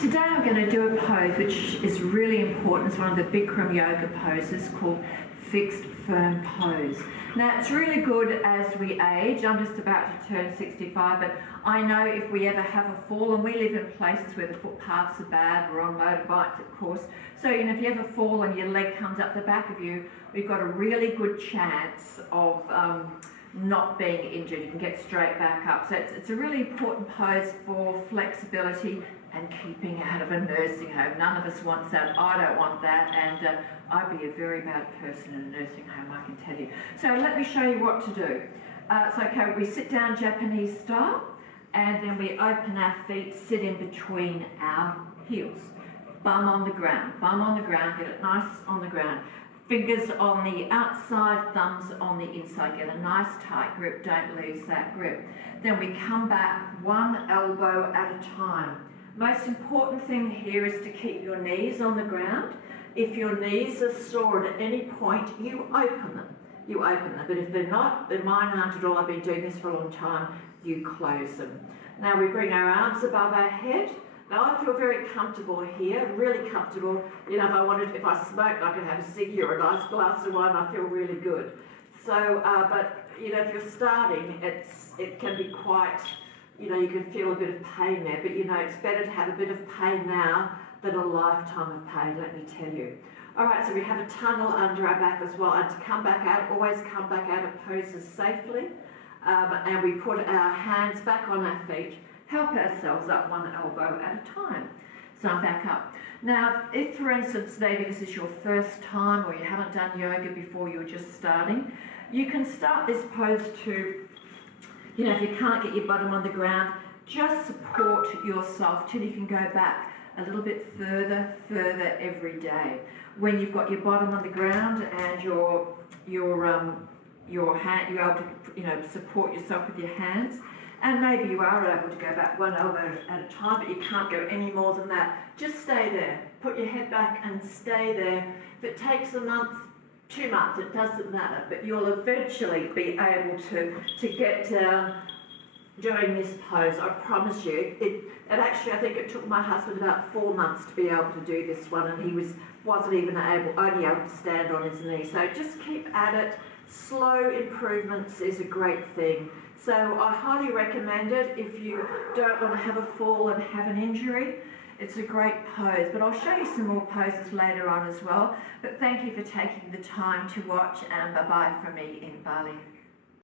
Today I'm going to do a pose which is really important. It's one of the Bikram yoga poses called fixed firm pose. Now it's really good as we age. I'm just about to turn 65, but I know if we ever have a fall, and we live in places where the footpaths are bad, we're on motorbikes of course, so if you ever fall and your leg comes up the back of you, we've got a really good chance of not being injured. You can get straight back up. So it's a really important pose for flexibility and keeping out of a nursing home. None of us wants that. I don't want that, and I'd be a very bad person in a nursing home, I can tell you. So let me show you what to do. Okay, we sit down Japanese style, and then we open our feet, sit in between our heels. Bum on the ground, get it nice on the ground. Fingers on the outside, thumbs on the inside. Get a nice tight grip, don't lose that grip. Then we come back one elbow at a time. Most important thing here is to keep your knees on the ground. If your knees are sore at any point, you open them. But if they're not, then mine aren't at all. I've been doing this for a long time. You close them. Now we bring our arms above our head. Now I feel very comfortable here, really comfortable. If I smoked, I could have a ciggy or a nice glass of wine. I feel really good. So, but if you're starting, it can be quite, you can feel a bit of pain there. But it's better to have a bit of pain now than a lifetime of pain, let me tell you. All right, so we have a tunnel under our back as well. And to come back out, always come back out of poses safely. And we put our hands back on our feet. Help ourselves up one elbow at a time. So I'm back up. Now, if for instance, maybe this is your first time or you haven't done yoga before, you're just starting, you can start this pose to, if you can't get your bottom on the ground, just support yourself till you can go back a little bit further every day. When you've got your bottom on the ground and your hand, you're able to, support yourself with your hands. And maybe you are able to go back one elbow at a time, but you can't go any more than that. Just stay there. Put your head back and stay there. If it takes a month, 2 months, it doesn't matter, but you'll eventually be able to get down doing this pose. I promise you. And actually, I think it took my husband about 4 months to be able to do this one, and he wasn't even only able to stand on his knee. So just keep at it. Slow improvements is a great thing. So I highly recommend it if you don't want to have a fall and have an injury. It's a great pose, but I'll show you some more poses later on as well. But thank you for taking the time to watch, and bye-bye from me in Bali.